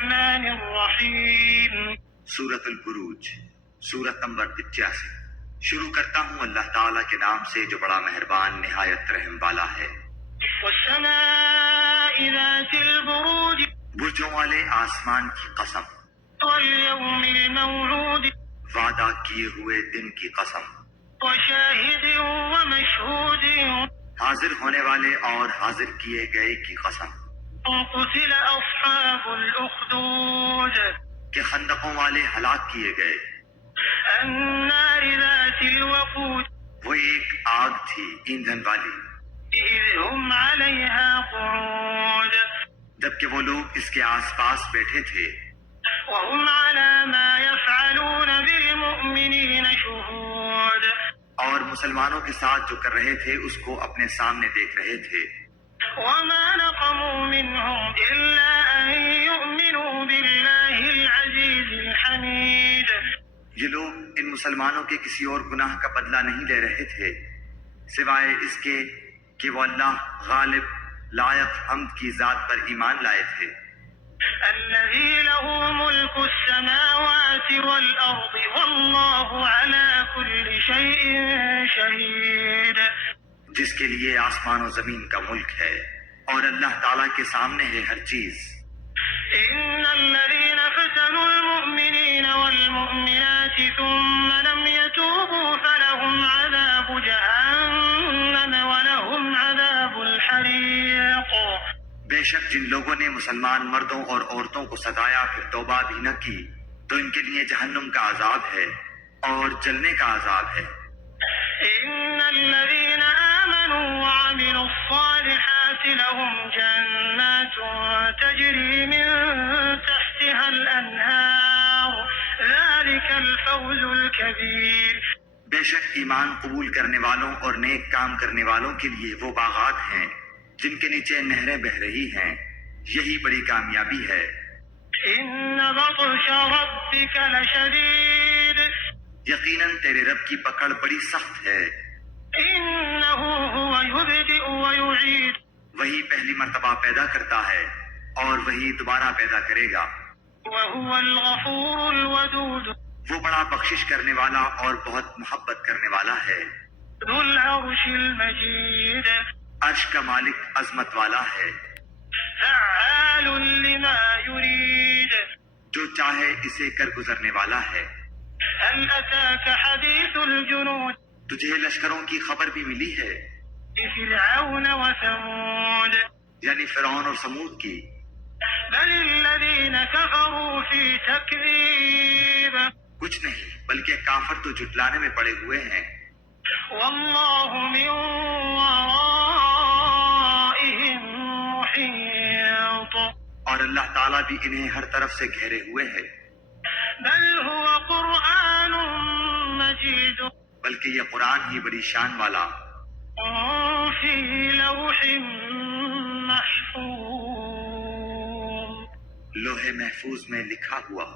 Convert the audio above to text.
الرحمن الرحیم۔ سورۃ البروج، سورت نمبر 85۔ شروع کرتا ہوں اللہ تعالیٰ کے نام سے جو بڑا مہربان نہایت رحم والا ہے۔ والسماء ذات البروج، برجوں والے آسمان کی قسم، واليوم الموعود، وعدہ کیے ہوئے دن کی قسم، وشاہد ومشہود، حاضر ہونے والے اور حاضر کیے گئے کی قسم، قتل اصحاب الاخدود، کہ خندقوں والے ہلاک کیے گئے۔ النار ذات الوقود، وہ ایک آگ تھی ایندھن والی، اذ هم علیہا قعود، جبکہ وہ لوگ اس کے آس پاس بیٹھے تھے، وهم على ما يفعلون بالمؤمنین شہود، اور مسلمانوں کے ساتھ جو کر رہے تھے اس کو اپنے سامنے دیکھ رہے تھے۔ وما نقموا منهم إلا أن يؤمنوا بالله العزيز الحميد، یہ لوگ ان مسلمانوں کے کسی اور گناہ کا بدلہ نہیں لے رہے تھے سوائے اس کے کہ وہ اللہ غالب لائق حمد کی ذات پر ایمان لائے تھے، الذي له ملك السماوات والأرض والله على كل شيء شهيد، جس کے لیے آسمان و زمین کا ملک ہے اور اللہ تعالیٰ کے سامنے ہے ہر چیز۔ إن الذين فتنوا المؤمنين والمؤمنات ثم لم يتوبوا فلهم عذاب جهنم ولهم عذاب الحريق، بے شک جن لوگوں نے مسلمان مردوں اور عورتوں کو ستایا پھر توبہ بھی نہ کی تو ان کے لیے جہنم کا عذاب ہے اور جلنے کا عذاب ہے۔ إن الذين آمنوا وعملوا الصالحات لهم جنات تجري من تحتها الأنهار ذلك الفوز الكبير، بے شک ایمان قبول کرنے والوں اور نیک کام کرنے والوں کے لیے وہ باغات ہیں جن کے نیچے نہریں بہہ رہی ہیں، یہی بڑی کامیابی ہے۔ إن بطش ربك لشديد، یقیناً تیرے رب کی پکڑ بڑی سخت ہے، إنه هو يبدئ ويعيد، وہی پہلی مرتبہ پیدا کرتا ہے اور وہی دوبارہ پیدا کرے گا، وهو الغفور الودود، وہ بڑا بخشش کرنے والا اور بہت محبت کرنے والا ہے، ذو العرش المجيد، عرش کا مالک عظمت والا ہے، فعال لما يريد، جو چاہے اسے کر گزرنے والا ہے۔ هل أتاك حديث الجنود، تجھے لشکروں کی خبر بھی ملی ہے، فرعون وثمود، یعنی فرعون اور سمود کی، بل الذين كفروا في تكذيب، کچھ نہیں بلکہ کافر تو جھٹلانے میں پڑے ہوئے ہیں، والله من ورائهم محيط، اور اللہ تعالیٰ بھی انہیں ہر طرف سے گھیرے ہوئے ہے، بل هو قرآن مجيد، بلکہ یہ قرآن ہی بڑی شان والا في لوح محفوظ، لوح محفوظ میں لکھا ہوا